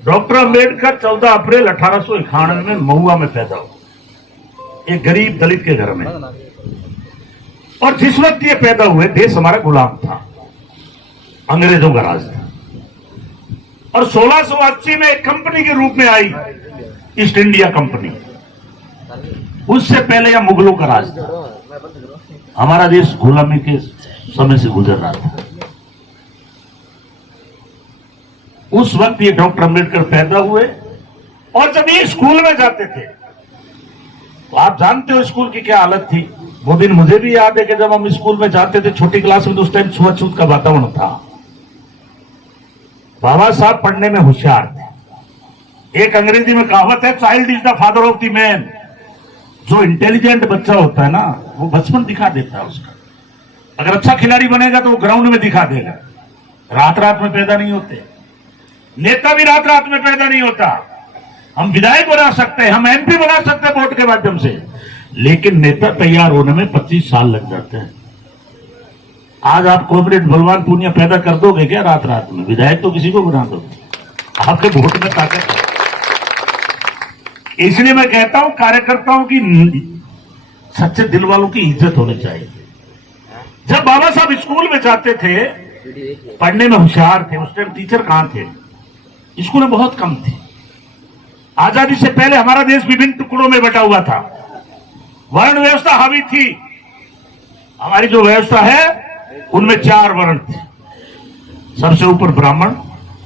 Doctor Ambedkar 14 अप्रैल 1891 में महुआ में पैदा हुए, एक गरीब दलित के घर में। और जिस वक्त ये पैदा हुए देश हमारा गुलाम था, अंग्रेजों का राज था। और 1680 में एक कंपनी के रूप में आई ईस्ट इंडिया कंपनी। उससे पहले यह मुगलों का राज था। हमारा देश गुलामी के समय से गुजर रहा था। उस वक्त ये डॉक्टर अंबेडकर पैदा हुए। और जब ये स्कूल में जाते थे तो आप जानते हो स्कूल की क्या हालत थी। वो दिन मुझे भी याद है कि जब हम स्कूल में जाते थे छोटी क्लास में, तो उस टाइम छुआछूत का वातावरण था। बाबा साहब पढ़ने में होशियार थे। एक अंग्रेजी में कहावत है, child is the father of the man. जो इंटेलिजेंट बच्चा होता है ना, वो बचपन दिखा देता है उसका। अगर अच्छा खिलाड़ी बनेगा तो वो ग्राउंड में दिखा देगा। रात रात में पैदा नहीं होते, नेता भी रात रात में पैदा नहीं होता। हम विधायक बना सकते हैं, हम एमपी बना सकते हैं वोट के माध्यम से, लेकिन नेता तैयार होने में 25 साल लग जाते हैं। आज आप कॉमरेड बलवान पूनिया पैदा कर दोगे क्या रात रात में? विधायक तो किसी को बना दोगे। आपके वोट में ताकत है। इसलिए मैं कहता हूं कार्यकर्ताओं की सच्चे दिल वालों की इज्जत होनी चाहिए। जब बाबा साहब स्कूल में जाते थे, पढ़ने में होशियार थे। उस टाइम टीचर कहां थे, स्कूलें बहुत कम थी। आजादी से पहले हमारा देश विभिन्न टुकड़ों में बटा हुआ था। वर्ण व्यवस्था हावी थी। हमारी जो व्यवस्था है उनमें 4 वर्ण थे। सबसे ऊपर ब्राह्मण,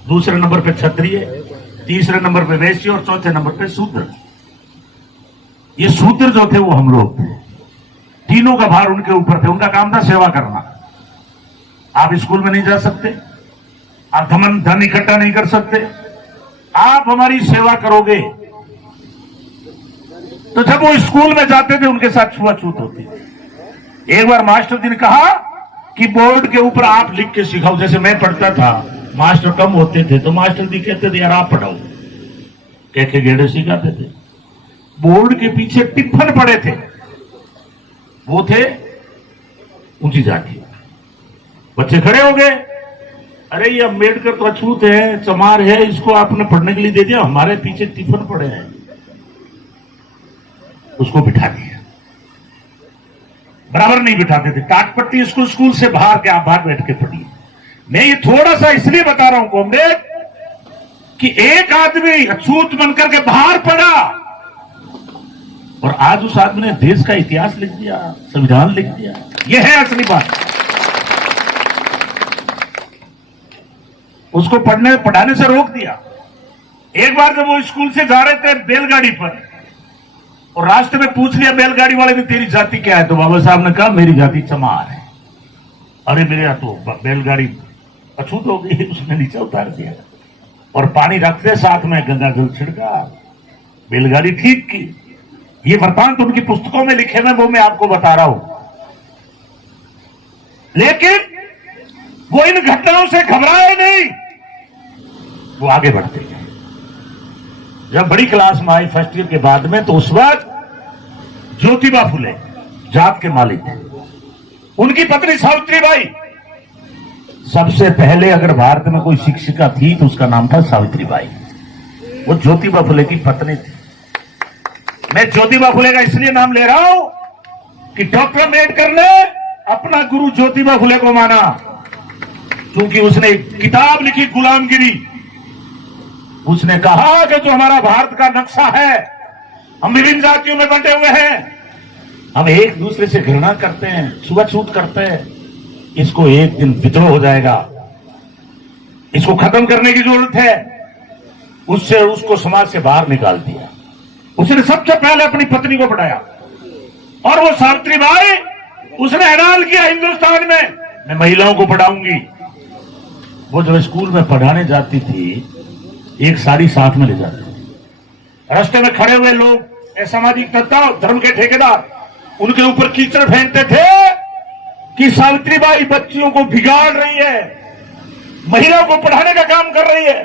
दूसरे नंबर पे क्षत्रिय, तीसरे नंबर पे वैश्य और चौथे नंबर पे शूद्र। ये शूद्र जो थे वो हम लोग थे। तीनों का भार उनके ऊपर थे। उनका काम था सेवा करना। आप स्कूल में नहीं जा सकते, आप धन इकट्ठा नहीं कर सकते, आप हमारी सेवा करोगे। तो जब वो स्कूल में जाते थे उनके साथ छुआछूत होती थी। एक बार मास्टर जी ने कहा कि बोर्ड के ऊपर आप लिख के सिखाओ। जैसे मैं पढ़ता था, मास्टर कम होते थे तो मास्टर जी कहते थे यार आप पढ़ाओ, कह के गेड़े सिखाते थे। बोर्ड के पीछे टिफिन पड़े थे, वो थे ऊंची जाति। बच्चे खड़े हो गए, अरे ये अम्बेडकर तो अछूत है, चमार है, इसको आपने पढ़ने के लिए दे दिया, हमारे पीछे टिफिन पड़े हैं। उसको बिठा दिया। बराबर नहीं बिठाते थे, टाटपट्टी इसको स्कूल से बाहर के आप बाहर बैठ के पढ़िए। मैं ये थोड़ा सा इसलिए बता रहा हूं कॉमरेड कि एक आदमी अछूत बनकर के बाहर पड़ा और आज उस आदमी ने देश का इतिहास लिख दिया, संविधान लिख दिया। यह है असली बात। उसको पढ़ाने से रोक दिया। एक बार जब वो स्कूल से जा रहे थे बैलगाड़ी पर, और रास्ते में पूछ लिया बैलगाड़ी वाले ने तेरी जाति क्या है, तो बाबा साहब ने कहा मेरी जाति चमार है। अरे मेरे यहाँ तो बैलगाड़ी अछूत हो गई। उसने नीचे उतार दिया और पानी रखते साथ में गंगा जल छिड़का, बैलगाड़ी ठीक की। ये वृतांत उनकी पुस्तकों में लिखे हुए, वो मैं आपको बता रहा हूं। लेकिन वो इन घटनाओं से घबराए नहीं, वो आगे बढ़ते गए। जब बड़ी क्लास में आई फर्स्ट ईयर के बाद में, तो उस वक्त ज्योतिबा फुले जात के मालिक थे। उनकी पत्नी सावित्रीबाई, सबसे पहले अगर भारत में कोई शिक्षिका थी तो उसका नाम था सावित्रीबाई। वो ज्योतिबा फुले की पत्नी थी। मैं ज्योतिबा फुले का इसलिए नाम ले रहा हूं कि डॉक्टर अम्बेडकर ने अपना गुरु ज्योतिबा फुले को माना, क्योंकि उसने एक किताब लिखी गुलामगिरी। उसने कहा कि जो हमारा भारत का नक्शा है, हम विभिन्न जातियों में बंटे हुए हैं, हम एक दूसरे से घृणा करते हैं, छुआछूत करते हैं, इसको एक दिन विद्रोह हो जाएगा, इसको खत्म करने की जरूरत है। उससे उसको समाज से बाहर निकाल दिया। उसने सबसे पहले अपनी पत्नी को पढ़ाया, और वो सावित्रीबाई उसने ऐलान किया हिंदुस्तान में मैं महिलाओं को पढ़ाऊंगी। वो जब स्कूल में पढ़ाने जाती थी, एक साड़ी साथ में ले जाती थी। रास्ते में खड़े हुए लोग, सामाजिक तत्व, धर्म के ठेकेदार, उनके ऊपर कीचड़ फेंकते थे कि सावित्रीबाई बच्चियों को बिगाड़ रही है, महिलाओं को पढ़ाने का काम कर रही है।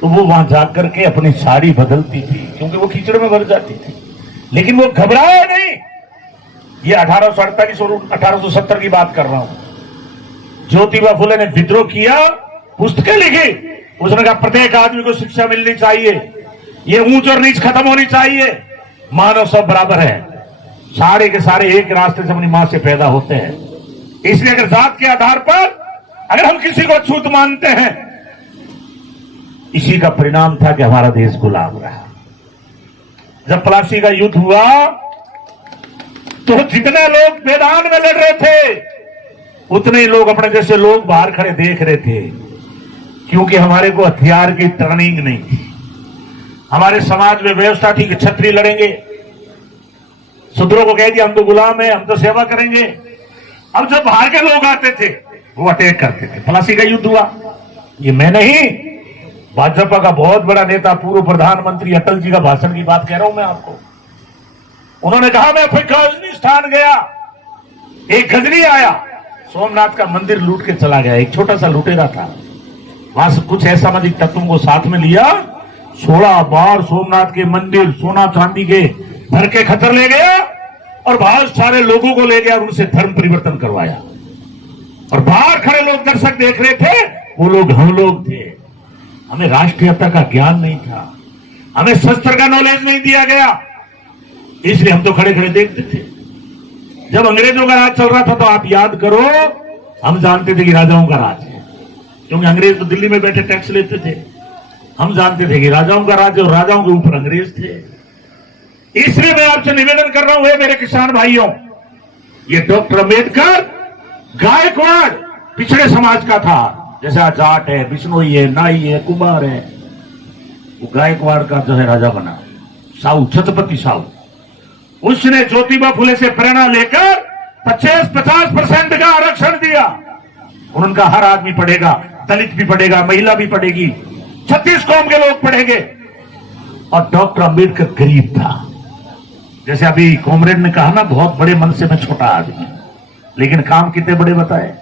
तो वो वहां जाकर के अपनी साड़ी बदलती थी, क्योंकि वो कीचड़ में भर जाती थी। लेकिन वो घबराया नहीं। ये 1848 और 1870 की बात कर रहा हूं। ज्योतिबा फुले ने विद्रोह किया, पुस्तकें लिखी, उसने कहा प्रत्येक आदमी को शिक्षा मिलनी चाहिए, ये ऊंच और नीच खत्म होनी चाहिए, मानव सब बराबर है, सारे के सारे एक रास्ते से अपनी मां से पैदा होते हैं। इसलिए अगर जात के आधार पर अगर हम किसी को अछूत मानते हैं, इसी का परिणाम था कि हमारा देश गुलाम रहा। जब प्लासी का युद्ध हुआ तो जितने लोग मैदान में लड़ रहे थे उतने ही लोग अपने जैसे लोग बाहर खड़े देख रहे थे, क्योंकि हमारे को हथियार की ट्रेनिंग नहीं थी। हमारे समाज में व्यवस्था थी कि क्षत्रिय लड़ेंगे, शूद्रों को कह दिया हम तो गुलाम है, हम तो सेवा करेंगे। अब जब बाहर के लोग आते थे वो अटैक करते थे। प्लासी का युद्ध हुआ, ये मैं नहीं, भाजपा का बहुत बड़ा नेता पूर्व प्रधानमंत्री अटल जी का भाषण की बात कह रहा हूं मैं आपको। उन्होंने कहा मैं अफगानिस्तान गया, एक गजनी आया, सोमनाथ का मंदिर लूट के चला गया, एक छोटा सा लुटेरा था, वहां से कुछ असामाजिक तत्वों को साथ में लिया, 16 बार सोमनाथ के मंदिर सोना चांदी के भर के खतर ले गया और बहुत सारे लोगों को ले गया और उनसे धर्म परिवर्तन करवाया। और बाहर खड़े लोग दर्शक देख रहे थे, वो लोग हम लोग थे। हमें राष्ट्रीयता का ज्ञान नहीं था, हमें शस्त्र का नॉलेज नहीं दिया गया, इसलिए हम तो खड़े खड़े देखते थे। जब अंग्रेजों का राज चल रहा था तो आप याद करो, हम जानते थे कि राजाओं का राज है, क्योंकि अंग्रेज तो दिल्ली में बैठे टैक्स लेते थे। हम जानते थे कि राजाओं का राज है और राजाओं के ऊपर अंग्रेज थे। इसलिए मैं आपसे निवेदन कर रहा हूं मेरे किसान भाइयों, ये डॉक्टर अंबेडकर गायकवाड़ पिछड़े समाज का था, जैसे जाट है, बिश्नोई है, नाई है, कुमार है, वो गायकवाड़ का जो है राजा बना, साहू छत्रपति साहू। उसने ज्योतिबा फुले से प्रेरणा लेकर 50% का आरक्षण दिया। उनका हर आदमी पढ़ेगा, दलित भी पढ़ेगा, महिला भी पढ़ेगी, 36 कौम के लोग पढ़ेंगे। और डॉक्टर अंबेडकर गरीब था, जैसे अभी कॉमरेड ने कहा ना, बहुत बड़े मन से मैं छोटा आदमी, लेकिन काम कितने बड़े बताए।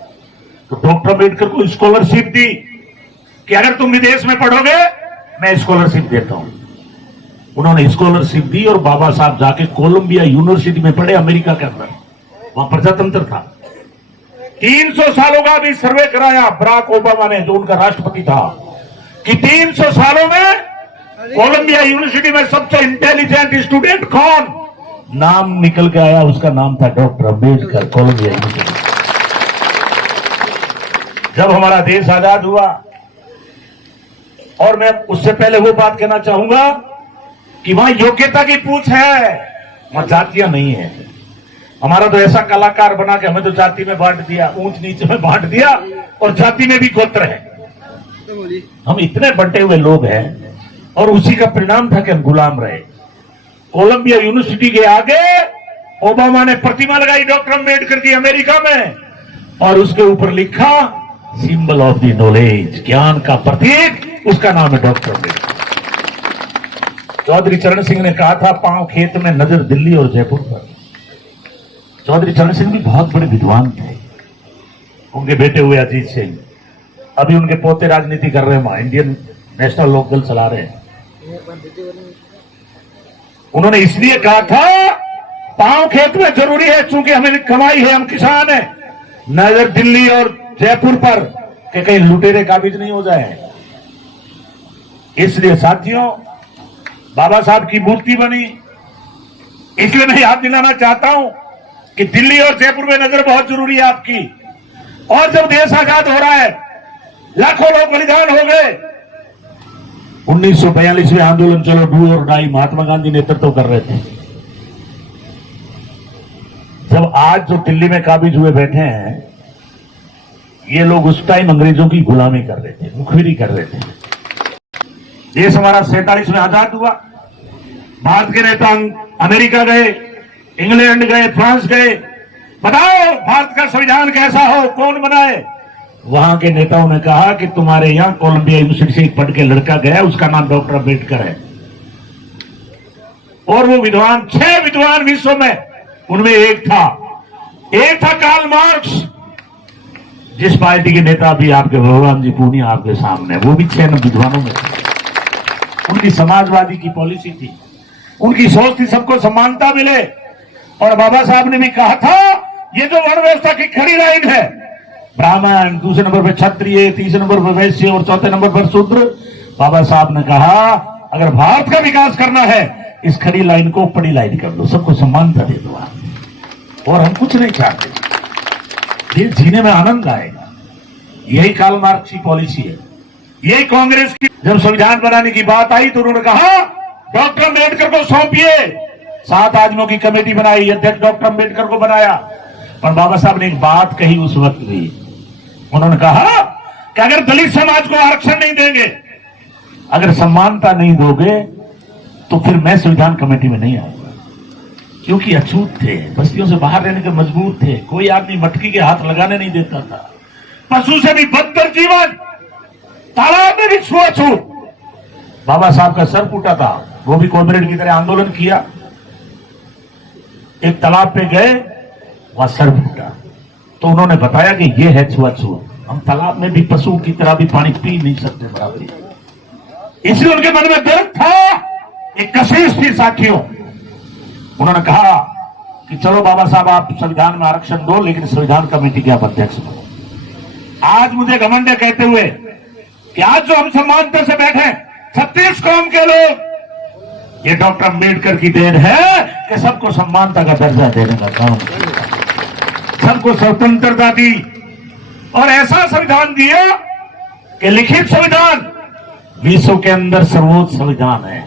तो डॉक्टर अंबेडकर को स्कॉलरशिप दी कि अगर तुम विदेश में पढ़ोगे मैं स्कॉलरशिप देता हूं। उन्होंने स्कॉलरशिप दी और बाबा साहब जाके कोलंबिया यूनिवर्सिटी में पढ़े, अमेरिका के अंदर, वहां प्रजातंत्र था। 300 सालों का भी सर्वे कराया बराक ओबामा ने, जो उनका राष्ट्रपति था, कि 300 सालों में कोलंबिया यूनिवर्सिटी में सबसे इंटेलिजेंट स्टूडेंट कौन, नाम निकल के आया, उसका नाम था डॉक्टर अंबेडकर, कोलंबिया यूनिवर्सिटी। जब हमारा देश आजाद हुआ, और मैं उससे पहले वो बात कहना चाहूंगा कि वहां योग्यता की पूछ है, वहां जातियां नहीं है। हमारा तो ऐसा कलाकार बना के हमें तो जाति में बांट दिया, ऊंच नीचे में बांट दिया, और जाति में भी गोत्र है। हम इतने बंटे हुए लोग हैं, और उसी का परिणाम था कि हम गुलाम रहे। कोलंबिया यूनिवर्सिटी के आगे ओबामा ने प्रतिमा लगाई डॉक्टर अंबेडकर की अमेरिका में, और उसके ऊपर लिखा सिंबल ऑफ द नॉलेज, ज्ञान का प्रतीक, उसका नाम है डॉक्टर अंबेडकर। चौधरी चरण सिंह ने कहा था, पांव खेत में नजर दिल्ली और जयपुर पर। चौधरी चरण सिंह भी बहुत बड़े विद्वान थे। उनके बेटे हुए अजीत सिंह, अभी उनके पोते राजनीति कर रहे हैं, वहां इंडियन नेशनल लोकदल चला रहे हैं। उन्होंने इसलिए कहा था पांव खेत में जरूरी है, चूंकि हमें कमाई है, हम किसान हैं, नजर दिल्ली और जयपुर पर कि कहीं लुटेरे काबिज नहीं हो जाए। इसलिए साथियों, बाबा साहब की मूर्ति बनी। इसलिए मैं याद दिलाना चाहता हूं कि दिल्ली और जयपुर में नजर बहुत जरूरी है आपकी। और जब देश आजाद हो रहा है, लाखों लोग बलिदान हो गए। 1942 में आंदोलन चलो डू और डाई, महात्मा गांधी नेतृत्व कर रहे थे। जब आज जो दिल्ली में काबिज हुए बैठे हैं, ये लोग उस टाइम अंग्रेजों की गुलामी कर रहे थे, मुखबिरी कर रहे थे। देश हमारा 47 में आजाद हुआ। भारत के नेता अमेरिका गए, इंग्लैंड गए, फ्रांस गए, बताओ भारत का संविधान कैसा हो, कौन बनाए। वहां के नेताओं ने कहा कि तुम्हारे यहां कोलंबिया यूनिवर्सिटी से पढ़ के लड़का गया, उसका नाम डॉक्टर अंबेडकर है। और वो विद्वान, 6 विद्वान विश्व में, उनमें एक था कार्ल मार्क्स, जिस पार्टी के नेता भी आपके भगवान जी पूनिया आपके सामने, वो भी 6 विद्वानों में थे। उनकी समाजवादी की पॉलिसी थी, उनकी सोच थी सबको समानता मिले। और बाबा साहब ने भी कहा था, ये जो वर्ण व्यवस्था की खड़ी लाइन है, ब्राह्मण, दूसरे नंबर पर क्षत्रिय, तीसरे नंबर पर वैश्य और चौथे नंबर पर शूद्र। बाबा साहब ने कहा अगर भारत का विकास करना है इस खड़ी लाइन को पड़ी लाइन कर दो, सबको समानता दे दो आप। और हम कुछ नहीं चाहते, ये जीने में आनंद आएगा। यही कार्ल मार्क्स की पॉलिसी है, यही कांग्रेस की। जब संविधान बनाने की बात आई तो उन्होंने कहा डॉक्टर अम्बेडकर को सौंपिए। 7 आदमियों की कमेटी बनाई, अध्यक्ष डॉक्टर अम्बेडकर को बनाया। पर बाबा साहब ने एक बात कही उस वक्त भी, उन्होंने कहा कि अगर दलित समाज को आरक्षण नहीं देंगे, अगर समानता नहीं दोगे तो फिर मैं संविधान कमेटी में नहीं आऊंगा। क्योंकि अछूत थे, बस्तियों से बाहर रहने के मजबूर थे, कोई आदमी मटकी के हाथ लगाने नहीं देता था, पशु से भी बदतर जीवन, तालाब में भी छुआछूत। बाबा साहब का सर फूटा था, वो भी कॉमरेड की तरह आंदोलन किया। एक तालाब पे गए, वहां सर फूटा तो उन्होंने बताया कि ये है छुआछूत, हम तालाब में भी पशु की तरह भी पानी पी नहीं सकते बराबरी। इसलिए उनके मन में दर्द था, एक कशिश थी साथियों। उन्होंने कहा कि चलो बाबा साहब आप संविधान में आरक्षण दो, लेकिन संविधान कमेटी के आप अध्यक्ष बनो। आज मुझे घमंड है कहते हुए कि आज जो हम समानता से बैठे 36 कौम के लोग, ये डॉक्टर अम्बेडकर की देन है कि सबको समानता का दर्जा देने का काम किया, सबको स्वतंत्रता दी और ऐसा संविधान दिया कि लिखित संविधान विश्व के अंदर सर्वोच्च संविधान है।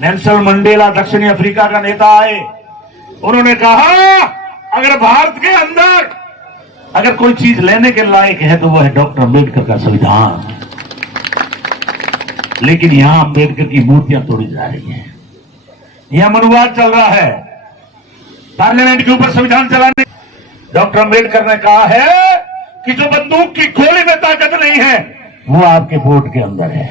नेल्सन मंडेला दक्षिणी अफ्रीका का नेता आए, उन्होंने कहा अगर भारत के अंदर अगर कोई चीज लेने के लायक है तो वो है डॉक्टर अम्बेडकर का संविधान। लेकिन यहां अम्बेडकर की मूर्तियां तोड़ी जा रही हैं, यहां मनुवाद चल रहा है, पार्लियामेंट के ऊपर संविधान चलाने। डॉक्टर अम्बेडकर ने कहा है कि जो बंदूक की गोली में ताकत नहीं है वो आपके वोट के अंदर है।